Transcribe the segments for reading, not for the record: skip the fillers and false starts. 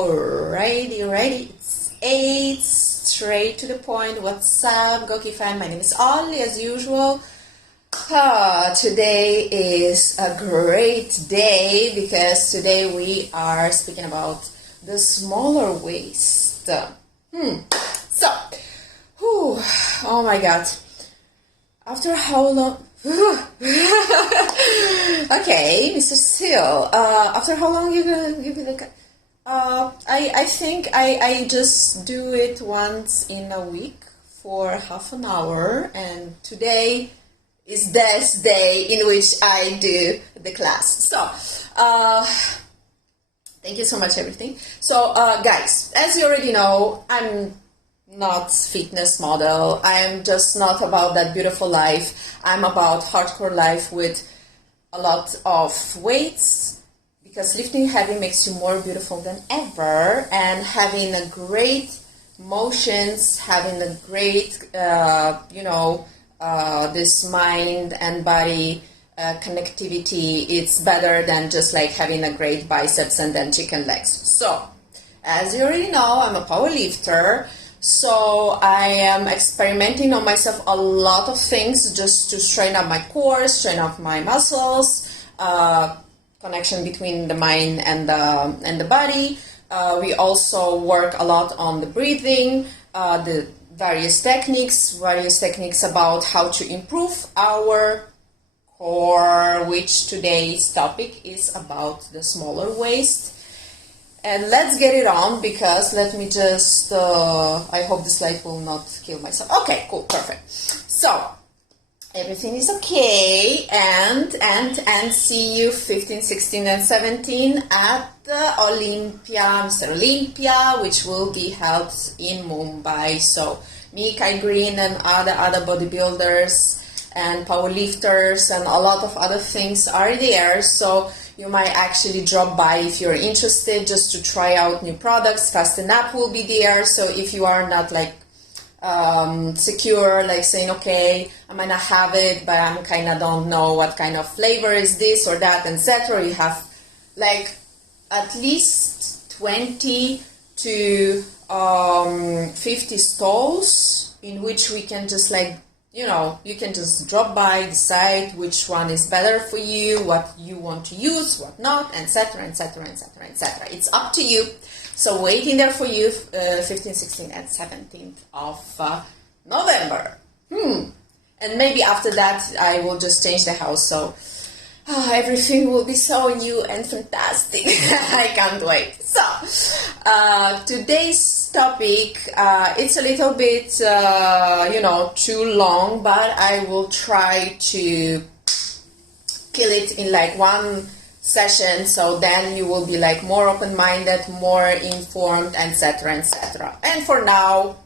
Alrighty, it's 8, straight to the point. What's up, GOQII fan? My name is Olly, as usual. Today is a great day because today we are speaking about the smaller waist. Oh my god. After how long? Okay, Mr. Seal. After how long you gonna give me the? I think I just do it once in a week for half an hour, and today is this day in which I do the class. So, thank you so much, everything. So, guys, as you already know, I'm not fitness model. I'm just not about that beautiful life. I'm about hardcore life with a lot of weights, because lifting heavy makes you more beautiful than ever, and having a great motions, having a great, this mind and body connectivity, it's better than just like having a great biceps and then chicken legs. So, as you already know, I'm a power lifter. So I am experimenting on myself a lot of things just to straighten up my core, straighten up my muscles, connection between the mind and the body. We also work a lot on the breathing, the various techniques about how to improve our core, which today's topic is about the smaller waist. And let's get it on, because let me just, I hope this light will not kill myself. Okay, cool, perfect. So, everything is okay, and see you 15, 16, and 17 at the Mr. Olympia, which will be held in Mumbai. So, me, Kai Green, and other bodybuilders and powerlifters and a lot of other things are there. So, you might actually drop by if you're interested, just to try out new products. Fasten Up will be there. So if you are not like secure, like saying, okay, I might not have it, but I'm kind of don't know what kind of flavor is this or that, etc. You have like at least 20 to 50 stalls in which we can just like, you can just drop by, decide which one is better for you, what you want to use, what not, etc., etc., etc., etc. It's up to you. So waiting there for you, 15th, 16th, and 17th of November. And maybe after that, I will just change the house, so everything will be so new and fantastic. I can't wait. So, today's topic, it's a little bit, too long, but I will try to kill it in like one session, so then you will be like more open-minded, more informed, etc., etc. And for now,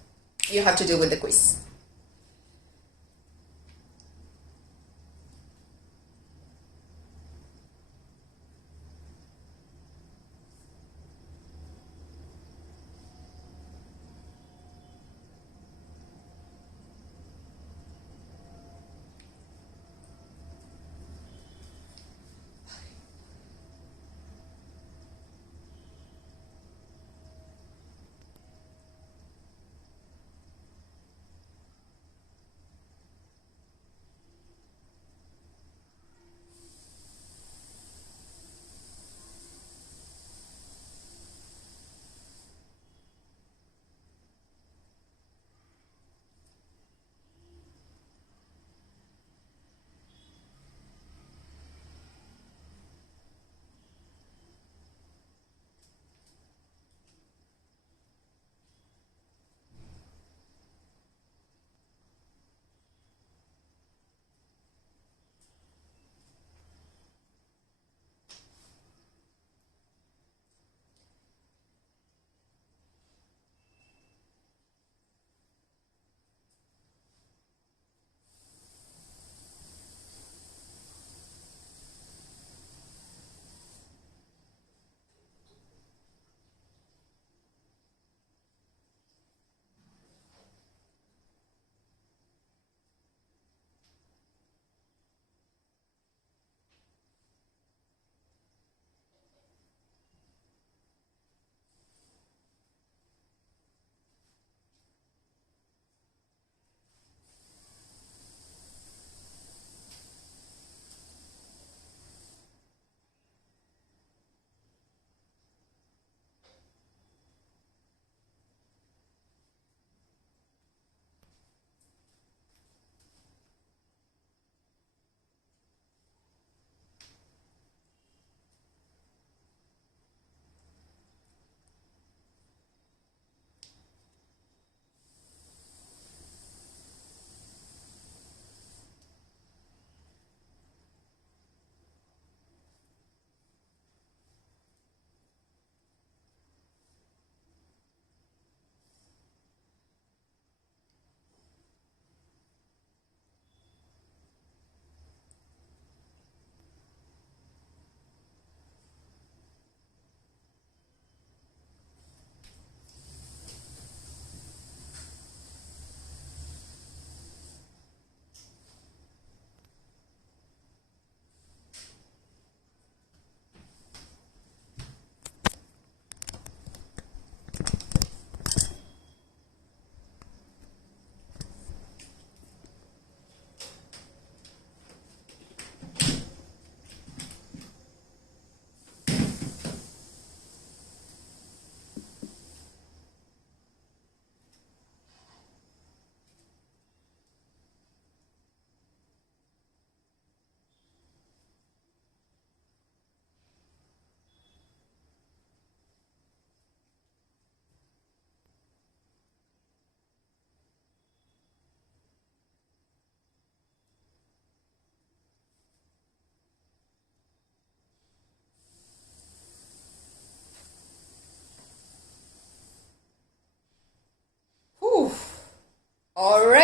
you have to deal with the quiz.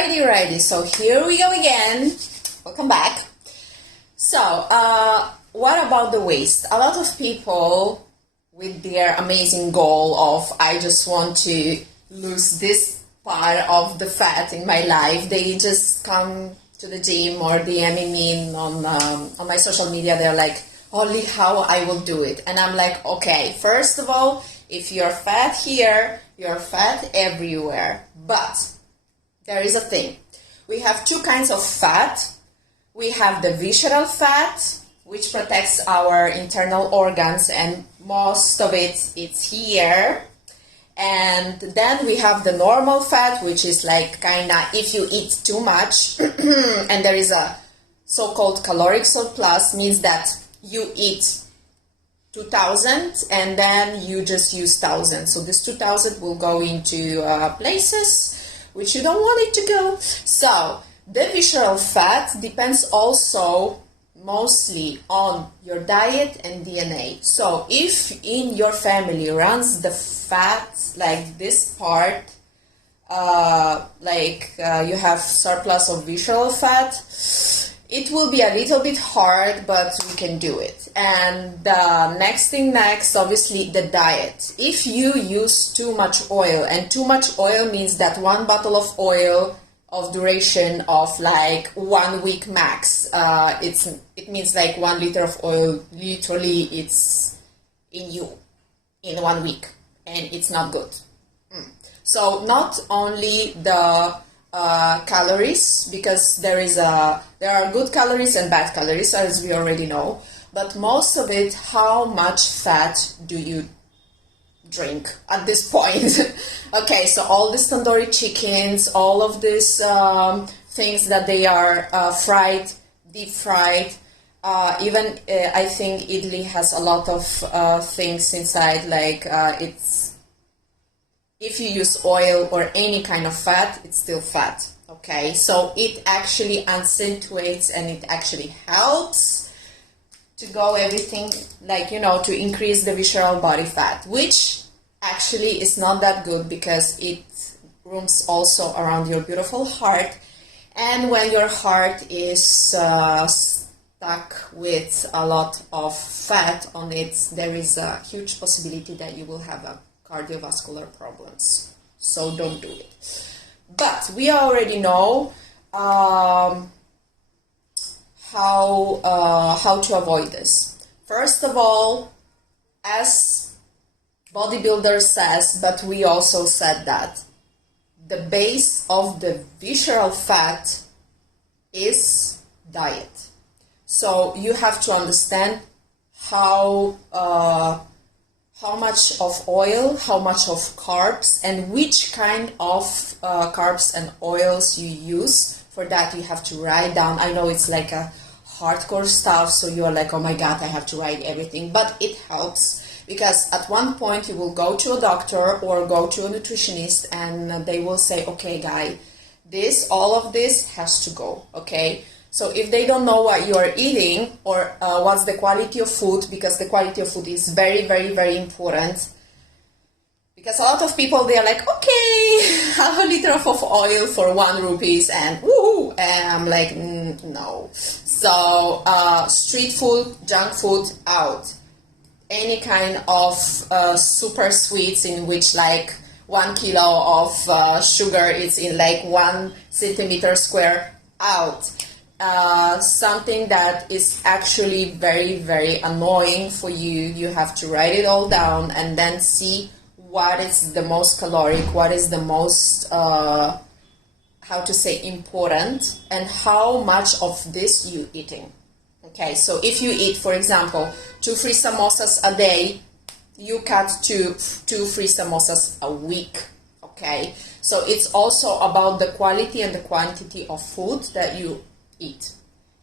Alrighty. So here we go again. Welcome back. So, what about the waist? A lot of people with their amazing goal of I just want to lose this part of the fat in my life, they just come to the gym or DMing me on my social media. They're like, Olly, how I will do it? And I'm like, okay, first of all, if you're fat here, you're fat everywhere. But there is a thing. We have two kinds of fat. We have the visceral fat, which protects our internal organs, and most of it's here. And then we have the normal fat, which is like kinda if you eat too much, and there is a so-called caloric surplus, means that you eat 2,000 and then you just use 1,000. So this 2,000 will go into places which you don't want it to go. So the visceral fat depends also mostly on your diet and DNA. So if in your family runs the fat like this part, you have surplus of visceral fat, it will be a little bit hard, but we can do it. And next, obviously the diet. If you use too much oil, and too much oil means that one bottle of oil of duration of like 1 week max, it means like 1 liter of oil, literally it's in you in 1 week, and it's not good. So not only the calories, because there are good calories and bad calories, as we already know, but most of it, how much fat do you drink at this point? Okay, so all these tandoori chickens, all of these things that they are fried, deep fried, even I think idli has a lot of things inside, like it's, if you use oil or any kind of fat, it's still fat, okay? So it actually accentuates and it actually helps to go everything, like, you know, to increase the visceral body fat, which actually is not that good because it roams also around your beautiful heart. And when your heart is stuck with a lot of fat on it, there is a huge possibility that you will have a cardiovascular problems. So don't do it. But we already know how to avoid this. First of all, as bodybuilder says, but we also said that the base of the visceral fat is diet. So you have to understand how much of oil, how much of carbs, and which kind of carbs and oils you use. For that, you have to write down. I know it's like a hardcore stuff, so you're like, oh my God, I have to write everything. But it helps, because at one point you will go to a doctor or go to a nutritionist, and they will say, okay, guy, all of this has to go, okay? So if they don't know what you are eating or what's the quality of food, because the quality of food is very, very, very important. Because a lot of people, they are like, okay, half a liter of oil for 1 rupees and woohoo. And I'm like, no. So street food, junk food, out. Any kind of super sweets in which like 1 kilo of sugar is in like 1 centimeter square, out. Something that is actually very, very annoying for you, you have to write it all down and then see what is the most caloric, what is the most, important, and how much of this you eating. Okay, so if you eat, for example, 2 free samosas a day, you cut to 2 free samosas a week. Okay, so it's also about the quality and the quantity of food that you eat,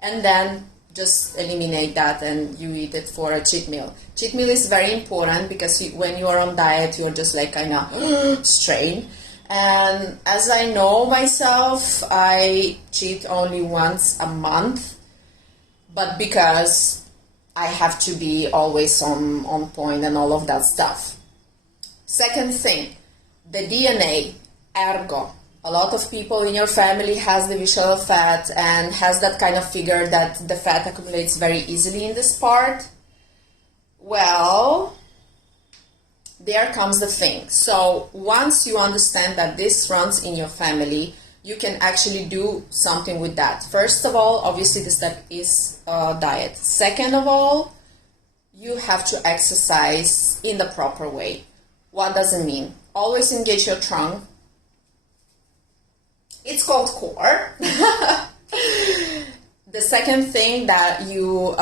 and then just eliminate that and you eat it for a cheat meal. Cheat meal is very important because when you are on diet, you're just like kind of strained. And as I know myself, I cheat only once a month, but because I have to be always on point and all of that stuff. Second thing, the DNA, ergo. a lot of people in your family has the visceral fat and has that kind of figure that the fat accumulates very easily in this part. Well, there comes the thing. So once you understand that this runs in your family, you can actually do something with that. First of all, obviously the step is diet. Second of all, you have to exercise in the proper way. What does it mean? Always engage your trunk. It's called core. The second thing that you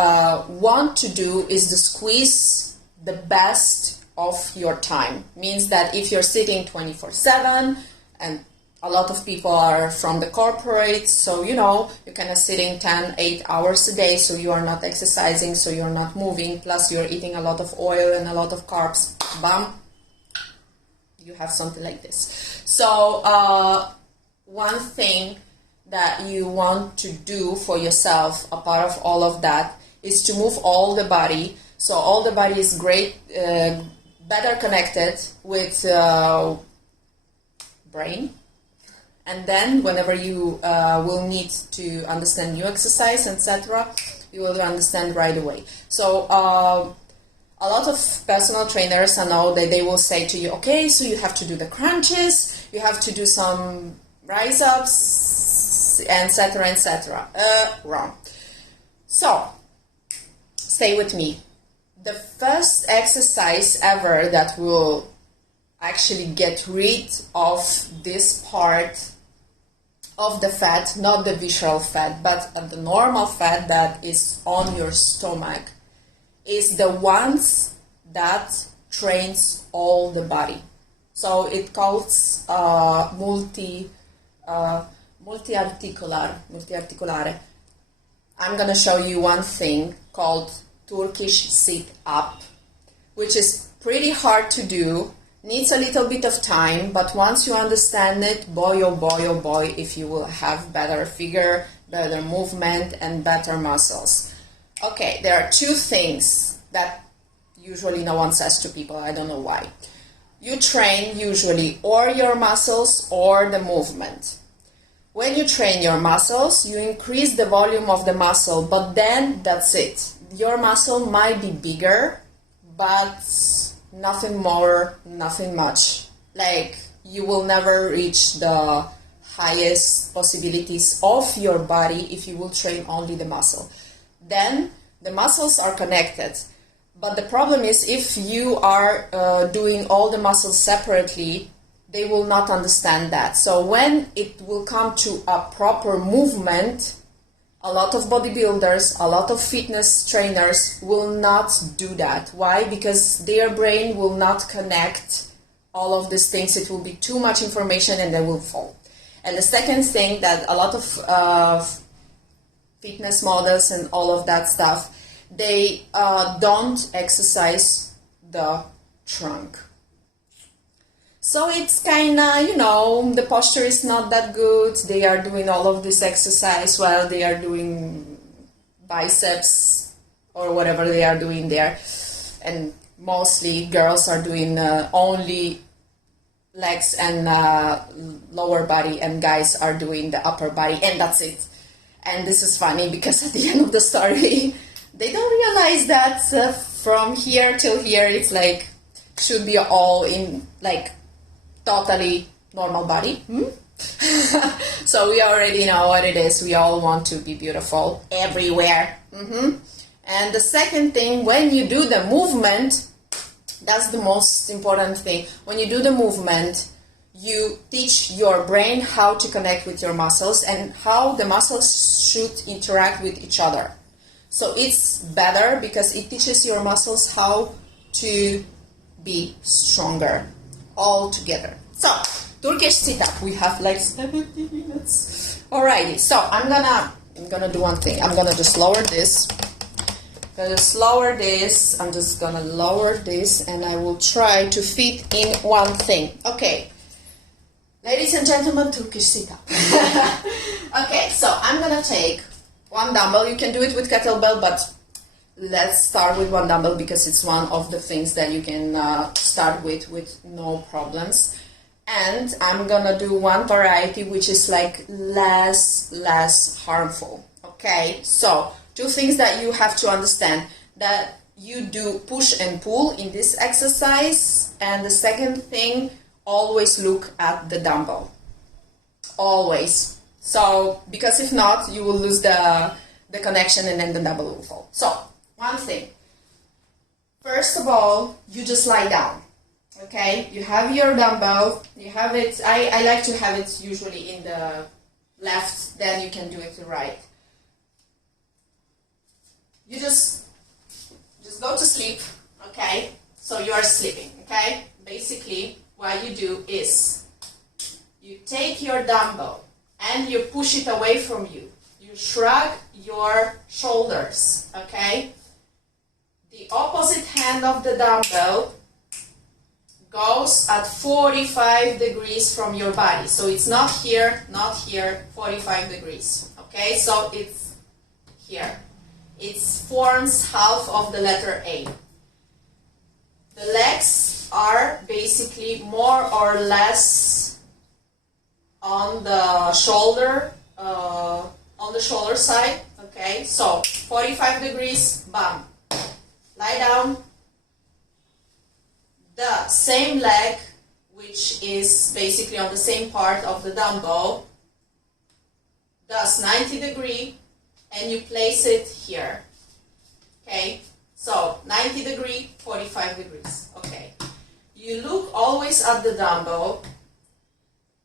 want to do is to squeeze the best of your time. Means that if you're sitting 24/7, and a lot of people are from the corporate, so you're kind of sitting 8 hours a day, so you are not exercising, so you're not moving, plus you're eating a lot of oil and a lot of carbs, bam, you have something like this. So one thing that you want to do for yourself, a part of all of that, is to move all the body. So all the body is great, better connected with brain. And then whenever you will need to understand new exercise, etc., you will understand right away. So a lot of personal trainers, I know that they will say to you, okay, so you have to do the crunches, you have to do some rise ups, etc., etc. Wrong. So stay with me. The first exercise ever that will actually get rid of this part of the fat, not the visceral fat, but the normal fat that is on your stomach, is the ones that trains all the body. So it calls multi-articolare. I'm gonna show you one thing called Turkish sit-up, which is pretty hard to do, needs a little bit of time, but once you understand it, boy oh boy, if you will have better figure, better movement, and better muscles. Okay, there are two things that usually no one says to people, I don't know why. You train usually or your muscles or the movement. When you train your muscles, you increase the volume of the muscle, but then that's it. Your muscle might be bigger, but nothing more, nothing much. Like, you will never reach the highest possibilities of your body if you will train only the muscle. Then the muscles are connected. But the problem is, if you are doing all the muscles separately, they will not understand that. So when it will come to a proper movement, a lot of bodybuilders, a lot of fitness trainers will not do that. Why? Because their brain will not connect all of these things. It will be too much information and they will fall. And the second thing that a lot of fitness models and all of that stuff, they don't exercise the trunk. So it's kind of, the posture is not that good. They are doing all of this exercise while they are doing biceps or whatever they are doing there. And mostly girls are doing only legs and lower body, and guys are doing the upper body, and that's it. And this is funny because at the end of the story, they don't realize that from here till here, it's like, should be all in like totally normal body. So we already know what it is. We all want to be beautiful everywhere. And the second thing, when you do the movement, that's the most important thing. When you do the movement, you teach your brain how to connect with your muscles and how the muscles should interact with each other. So it's better because it teaches your muscles how to be stronger all together. So, Turkish sit-up. We have like 70 minutes. Alrighty, so I'm gonna do one thing. I'm gonna just lower this. I'm just gonna lower this, and I will try to fit in one thing. Okay, ladies and gentlemen, Turkish sit-up. Okay, so I'm gonna take one dumbbell. You can do it with kettlebell, but let's start with one dumbbell because it's one of the things that you can start with no problems. And I'm gonna do one variety which is like less harmful. Okay, so two things that you have to understand: that you do push and pull in this exercise, and the second thing, always look at the dumbbell. Always. So, because if not, you will lose the connection and then the dumbbell will fall. So, one thing. First of all, you just lie down. Okay, you have your dumbbell, you have it, I like to have it usually in the left, then you can do it to right. You just go to sleep, okay, so you are sleeping, okay. Basically, what you do is, you take your dumbbell and you push it away from you. You shrug your shoulders, okay. The opposite hand of the dumbbell goes at 45 degrees from your body. So it's not here, 45 degrees. Okay, so it's here. It forms half of the letter A. The legs are basically more or less on the shoulder, side. Okay, so 45 degrees, bam. Lie down. The same leg, which is basically on the same part of the dumbbell, does 90 degree, and you place it here. Okay, so 90 degree, 45 degrees. Okay, you look always at the dumbbell.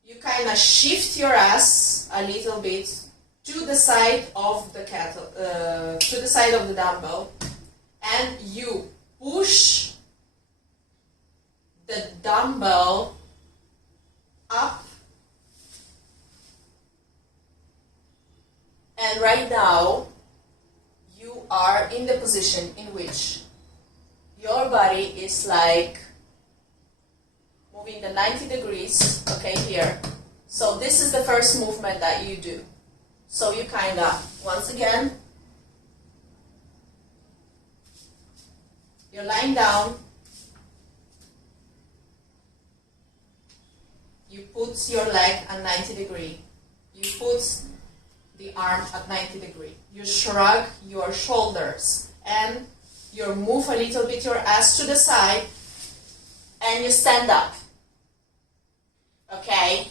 You kind of shift your ass a little bit to the side of the to the side of the dumbbell, and you push the dumbbell up, and right now you are in the position in which your body is like moving the 90 degrees, okay, here. So this is the first movement that you do. So you kind of, once again, you're lying down. You put your leg at 90 degree. You put the arm at 90 degree. You shrug your shoulders and you move a little bit your ass to the side and you stand up. Okay?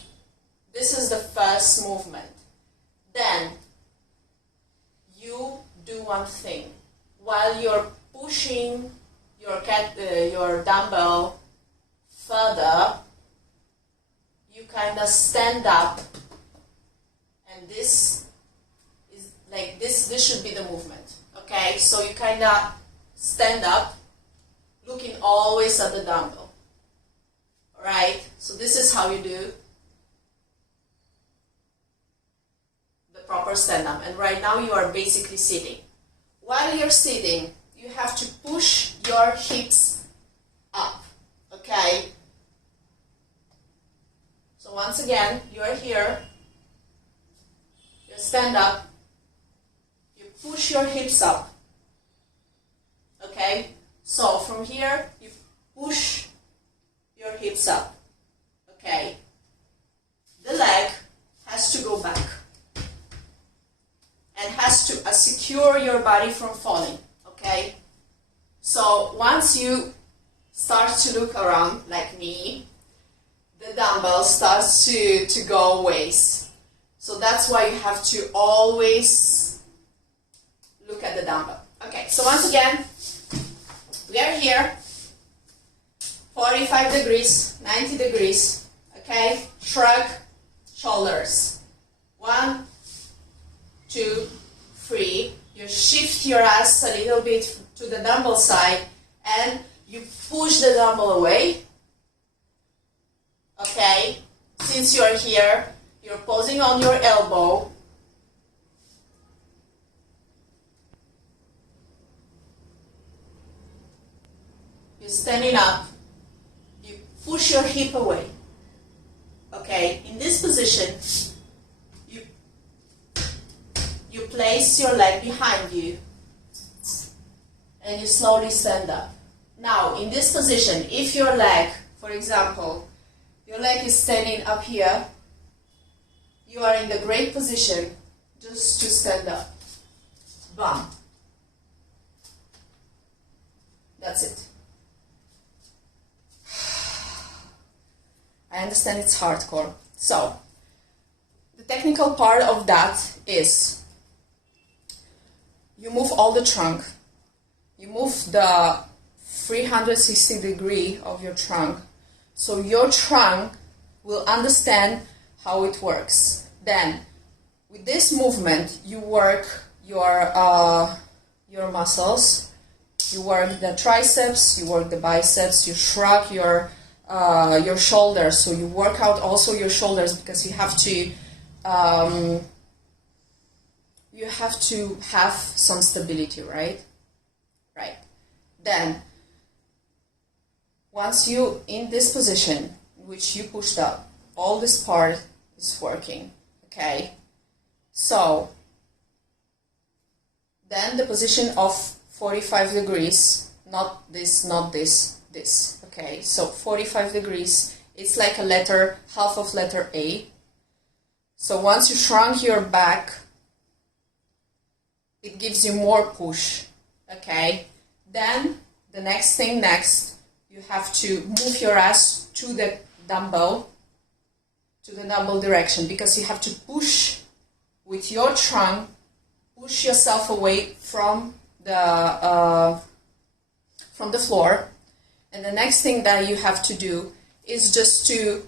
This is the first movement. Then you do one thing. While you're pushing your dumbbell further, you kind of stand up, and this is like this should be the movement. Okay, so you kind of stand up, looking always at the dumbbell. Alright, so this is how you do the proper stand up, and right now you are basically sitting. While you're sitting, you have to push your hips up. Okay, so once again, you are here, you stand up, you push your hips up, okay? So from here, you push your hips up, okay? The leg has to go back and has to secure your body from falling, okay? So once you start to look around like me, the dumbbell starts to go ways. So that's why you have to always look at the dumbbell. Okay, so once again, we are here, 45 degrees, 90 degrees, okay? Shrug, shoulders. 1, 2, 3. You shift your ass a little bit to the dumbbell side and you push the dumbbell away. Okay, since you're here, you're posing on your elbow. You're standing up. You push your hip away. Okay, in this position, you place your leg behind you and you slowly stand up. Now, in this position, if your leg, for example, Your leg is standing up here. You are in the great position just to stand up. Bam. That's it. I understand it's hardcore. So, the technical part of that is you move all the trunk. You move the 360 degree of your trunk. So your trunk will understand how it works. Then, with this movement, you work your muscles. You work the triceps, you work the biceps, you shrug your shoulders. So you work out also your shoulders because you have to have some stability, right? Right. Then, once you in this position, which you pushed up, all this part is working, okay? So, then the position of 45 degrees, not this, this, okay? So 45 degrees, it's like a letter, half of letter A. So once you shrunk your back, it gives you more push, okay? Then the next thing you have to move your ass to the dumbbell direction, because you have to push with your trunk, push yourself away from the floor. And the next thing that you have to do is just to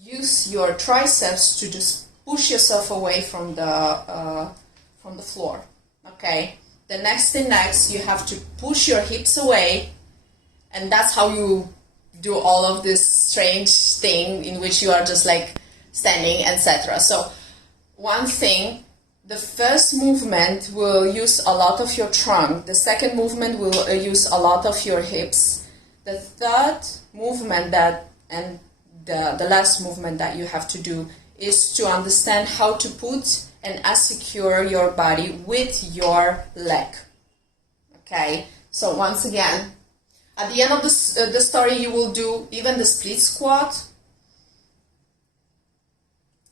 use your triceps to just push yourself away from the floor. Okay. The next thing you have to push your hips away, and that's how you do all of this strange thing in which you are just like standing, etc. So one thing, the first movement will use a lot of your trunk. The second movement will use a lot of your hips. The third movement and the last movement that you have to do is to understand how to put and secure your body with your leg. Okay, so once again, at the end of the story, you will do even the split squat,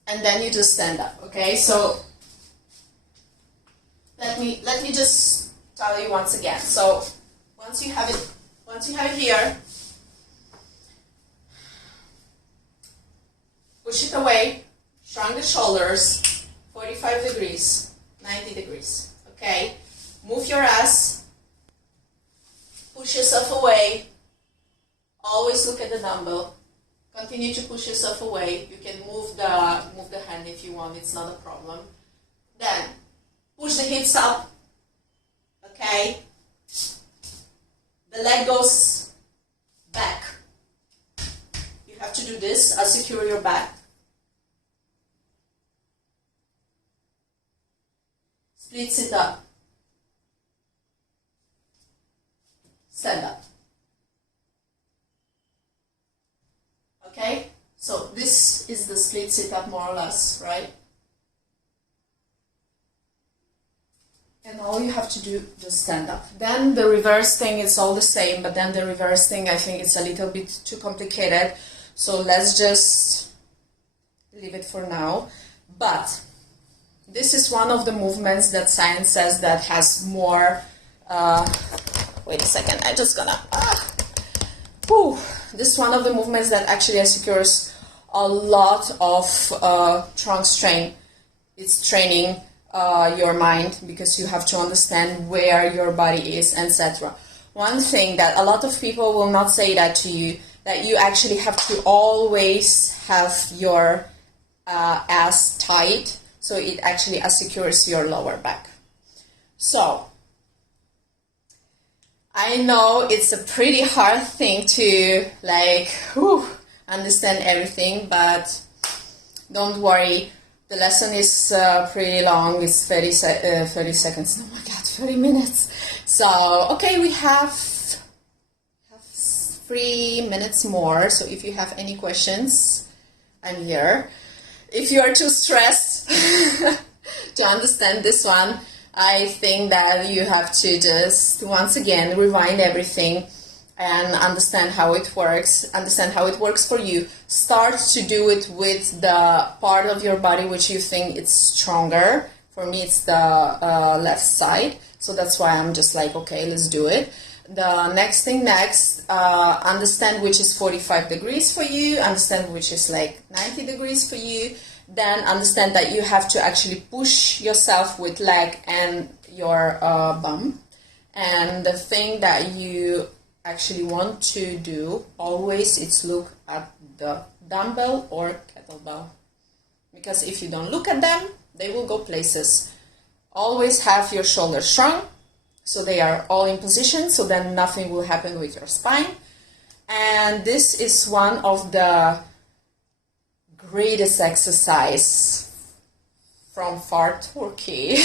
and then you just stand up. Okay, so let me just tell you once again. So once you have it here, push it away, shrunk the shoulders, 45 degrees, 90 degrees. Okay, move your ass, push yourself away. Always look at the dumbbell. Continue to push yourself away. You can move the hand if you want. It's not a problem. Then push the hips up. Okay. The leg goes back. You have to do this. Secure your back. Split sit up. Stand up. Okay, so this is the split sit-up more or less, right? And all you have to do is just stand up. Then the reverse thing is all the same, but then the reverse thing, I think it's a little bit too complicated. So let's just leave it for now. But this is one of the movements that science says that has more... wait a second, I'm just gonna... This is one of the movements that actually secures a lot of trunk strain. It's training your mind, because you have to understand where your body is, etc. One thing that a lot of people will not say that to you, that you actually have to always have your ass tight, so it actually secures your lower back. So, I know it's a pretty hard thing to understand everything, but don't worry. The lesson is pretty long. It's 30 seconds. Oh my God, 30 minutes. So, okay, we have 3 minutes more. So if you have any questions, I'm here. If you are too stressed to understand this one, I think that you have to just, once again, rewind everything and understand how it works for you. Start to do it with the part of your body which you think it's stronger. For me, it's the left side, so that's why I'm just like, okay, let's do it. The next thing, understand which is 45 degrees for you, understand which is like 90 degrees for you, then understand that you have to actually push yourself with leg and your bum. And the thing that you actually want to do always is look at the dumbbell or kettlebell, because if you don't look at them, they will go places. Always have your shoulders shrunk so they are all in position, so then nothing will happen with your spine. And this is one of the greatest exercise from far Turkey.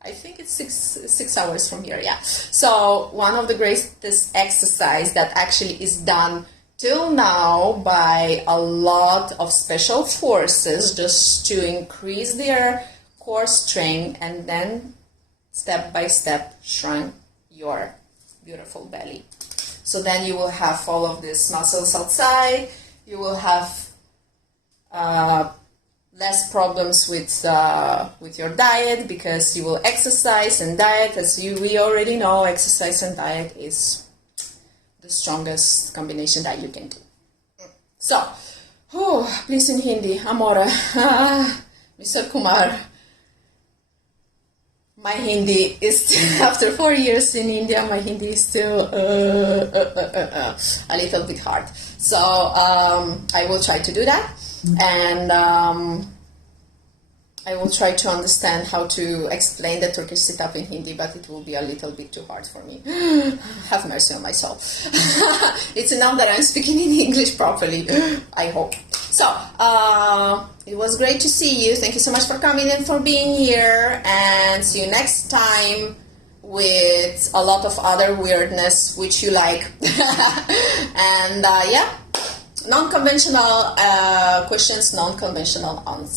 I think it's six hours from here, yeah. So one of the greatest exercise that actually is done till now by a lot of special forces just to increase their core strength and then step by step shrink your beautiful belly. So then you will have all of these muscles outside, you will have less problems with your diet, because you will exercise and diet. As we already know, exercise and diet is the strongest combination that you can do. So, please in Hindi, amore, Mr. Kumar. My Hindi is after 4 years in India, my Hindi is still a little bit hard. So I will try to do that. And I will try to understand how to explain the Turkish setup in Hindi, but it will be a little bit too hard for me. Have mercy on myself. It's enough that I'm speaking in English properly, I hope. So, it was great to see you. Thank you so much for coming and for being here. And see you next time with a lot of other weirdness which you like. And yeah. Non-conventional questions, non-conventional answers.